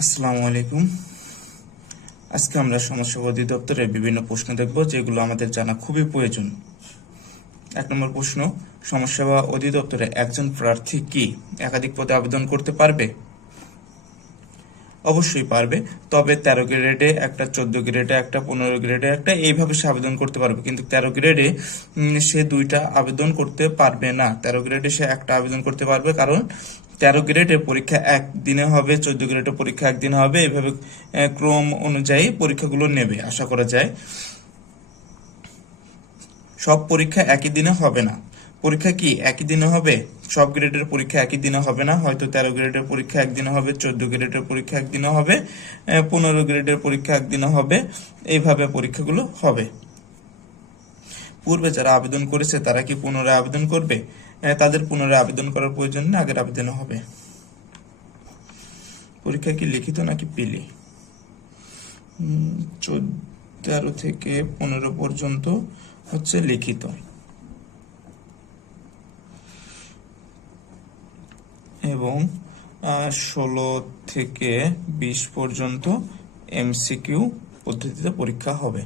আসসালামু আলাইকুম। আজকে আমরা সমস্যা অধিদপ্তরের বিভিন্ন প্রশ্ন দেখব, যেগুলো আমাদের জানা খুবই প্রয়োজন। 1 নম্বর প্রশ্ন, সমাজসেবা অধিদপ্তরে একজন প্রার্থী কি একাধিক পদে আবেদন করতে পারবে? অবশ্যই পারবে, তবে 13 গ্রেডে একটা, 14 গ্রেডে একটা, 15 গ্রেডে একটা, এইভাবে সে আবেদন করতে পারবে। কিন্তু 13 গ্রেডে সে 2টা আবেদন করতে পারবে না। 13 গ্রেডে সে একটা আবেদন করতে পারবে, কারণ 13 গ্রেডের পরীক্ষা একদিনে হবে, 14 গ্রেডের পরীক্ষা একদিনে হবে, এইভাবে ক্রম অনুযায়ী পরীক্ষাগুলো নেবে আশা করা যায়। সব পরীক্ষা একই দিনে হবে না। পরীক্ষা কি একই দিনে হবে? সব গ্রেডের পরীক্ষা একই দিনে হবে না। হয়তো 13 গ্রেডের পরীক্ষা একদিনে হবে, 14 গ্রেডের পরীক্ষা একদিনে হবে, 15 গ্রেডের পরীক্ষা একদিনে হবে, এইভাবে পরীক্ষাগুলো হবে। পূর্বে যারা আবেদন করেছে তারা কি পুনরায় আবেদন করবে? তাদের পুনরায় আবেদন করার প্রয়োজন নেই, আগের আবেদনে হবে। পরীক্ষা কি লিখিত নাকি পিলি? 13 থেকে 15 পর্যন্ত হচ্ছে লিখিত, এবং 16 থেকে 20 পর্যন্ত এমসিকিউ পদ্ধতিতে পরীক্ষা হবে।